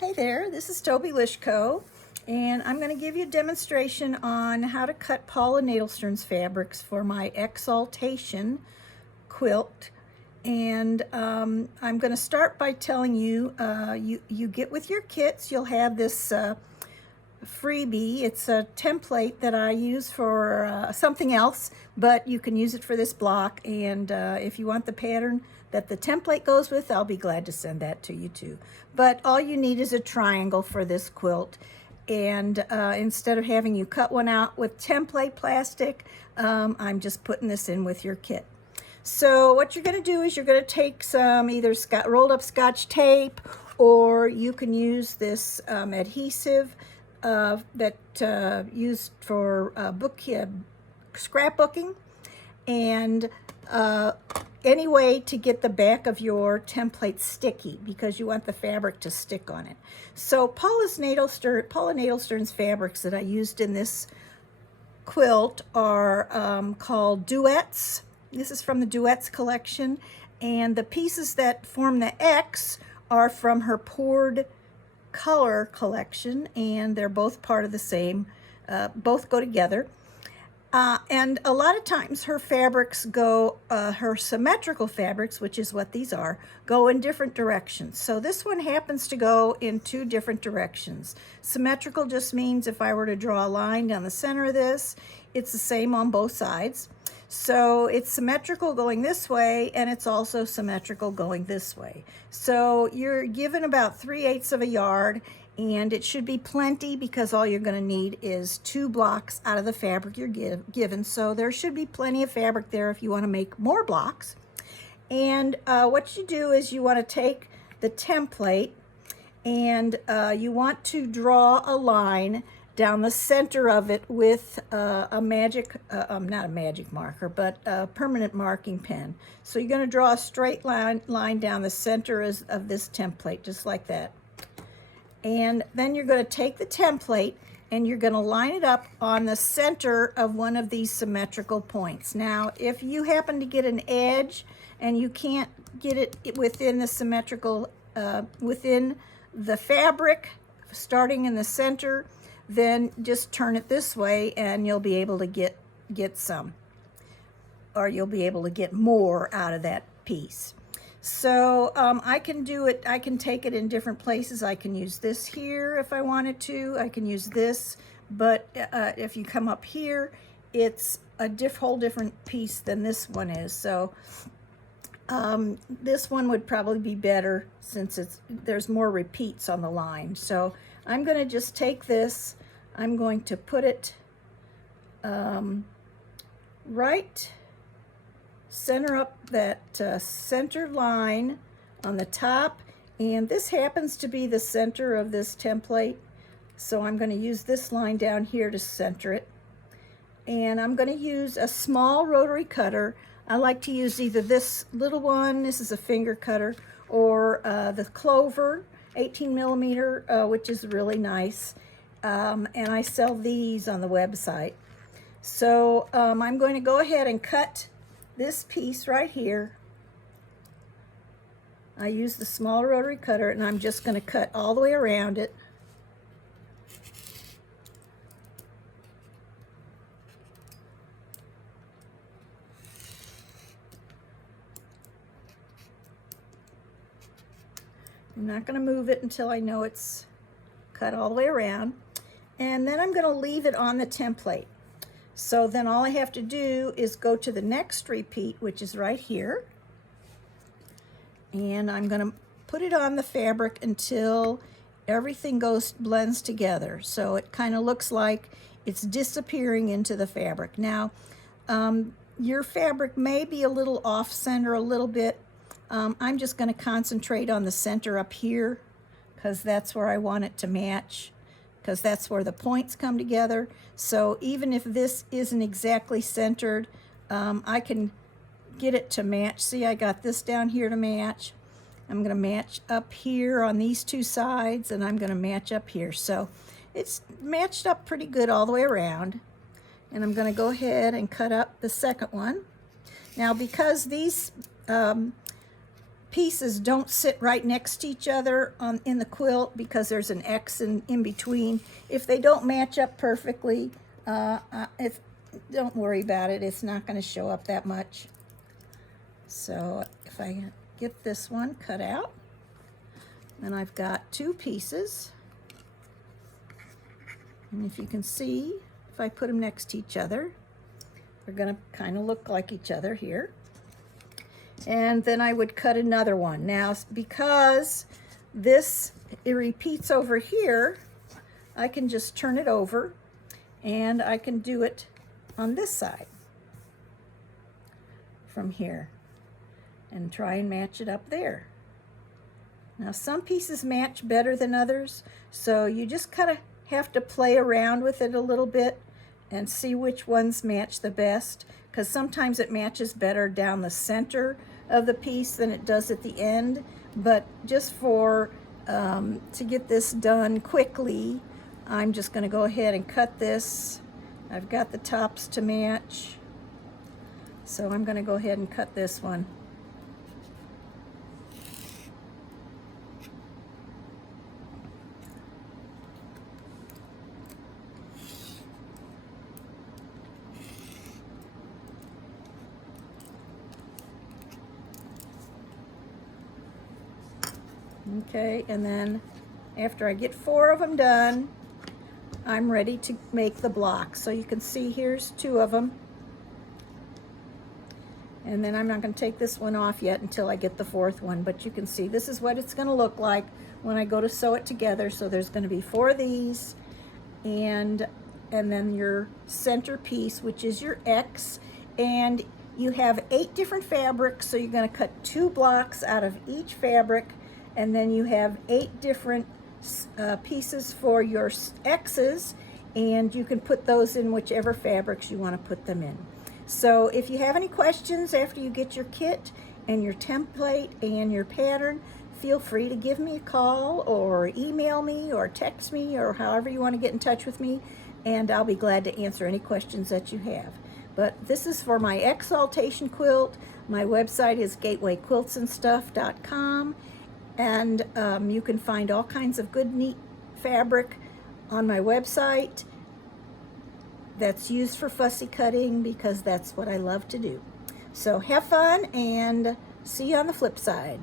Hey there, this is Toby Lishko, and I'm going to give you a demonstration on how to cut Paula Nadelstern's fabrics for my X-Altation quilt. And I'm going to start by telling you, you get with your kits, you'll have this freebie. It's a template that I use for something else, but you can use it for this block. And if you want the pattern that the template goes with, I'll be glad to send that to you too. But all you need is a triangle for this quilt. And instead of having you cut one out with template plastic, I'm just putting this in with your kit. So what you're going to do is you're going to take some either rolled up Scotch tape, or you can use this adhesive that used for scrapbooking, and any way to get the back of your template sticky, because you want the fabric to stick on it. So Paula Nadelstern's fabrics that I used in this quilt are called duets. This is from the Duets collection, and the pieces that form the X are from her poured color collection, and they're both part of the same, both go together. And a lot of times her fabrics go, her symmetrical fabrics, which is what these are, go in different directions. So this one happens to go in two different directions. Symmetrical just means if I were to draw a line down the center of this, it's the same on both sides. So it's symmetrical going this way, and it's also symmetrical going this way. So you're given about 3/8 of a yard, and it should be plenty because all you're going to need is 2 blocks out of the fabric you're given. So there should be plenty of fabric there if you want to make more blocks. And what you do is you want to take the template, and you want to draw a line down the center of it with not a magic marker, but a permanent marking pen. So you're going to draw a straight line down the center of this template, just like that. And then you're going to take the template and you're going to line it up on the center of one of these symmetrical points. Now, if you happen to get an edge and you can't get it within the symmetrical, within the fabric, starting in the center, then just turn it this way and you'll be able to get some, or you'll be able to get more out of that piece. So I can do it, I can take it in different places. I can use this here if I wanted to. I can use this, but if you come up here, it's a whole different piece than this one is. So this one would probably be better since there's more repeats on the line. So I'm going to just take this, I'm going to put it right center up that center line on the top, and this happens to be the center of this template, so I'm going to use this line down here to center it. And I'm going to use a small rotary cutter. I like to use either this little one, this is a finger cutter, or the Clover 18 millimeter, which is really nice, and I sell these on the website. So I'm going to go ahead and cut this piece right here. I use the small rotary cutter, and I'm just going to cut all the way around it. I'm not going to move it until I know it's cut all the way around. And then I'm going to leave it on the template. So then all I have to do is go to the next repeat, which is right here. And I'm going to put it on the fabric until everything blends together. So it kind of looks like it's disappearing into the fabric. Now, your fabric may be a little off center a little bit. I'm just going to concentrate on the center up here because that's where I want it to match, because that's where the points come together. So even if this isn't exactly centered, I can get it to match. See, I got this down here to match. I'm going to match up here on these two sides, and I'm going to match up here. So it's matched up pretty good all the way around. And I'm going to go ahead and cut up the second one. Now, because these pieces don't sit right next to each other in the quilt because there's an X in between. If they don't match up perfectly, don't worry about it. It's not going to show up that much. So if I get this one cut out, then I've got two pieces. And if you can see, if I put them next to each other, they're going to kind of look like each other here. And then I would cut another one. Now, because it repeats over here, I can just turn it over and I can do it on this side from here and try and match it up there. Now, some pieces match better than others, so you just kind of have to play around with it a little bit and see which ones match the best, because sometimes it matches better down the center of the piece than it does at the end. But just for to get this done quickly, I'm just going to go ahead and cut this. I've got the tops to match, so I'm going to go ahead and cut this one. Okay, and then after I get 4 of them done, I'm ready to make the blocks. So you can see here's 2 of them. And then I'm not going to take this one off yet until I get the 4th one, but you can see this is what it's going to look like when I go to sew it together. So there's going to be 4 of these, and then your center piece, which is your X, and you have 8 different fabrics, so you're going to cut 2 blocks out of each fabric. And then you have 8 different pieces for your X's, and you can put those in whichever fabrics you want to put them in. So if you have any questions after you get your kit and your template and your pattern, feel free to give me a call or email me or text me or however you want to get in touch with me, and I'll be glad to answer any questions that you have. But this is for my X-Altation quilt. My website is gatewayquiltsandstuff.com. And you can find all kinds of good, neat fabric on my website that's used for fussy cutting, because that's what I love to do. So have fun and see you on the flip side.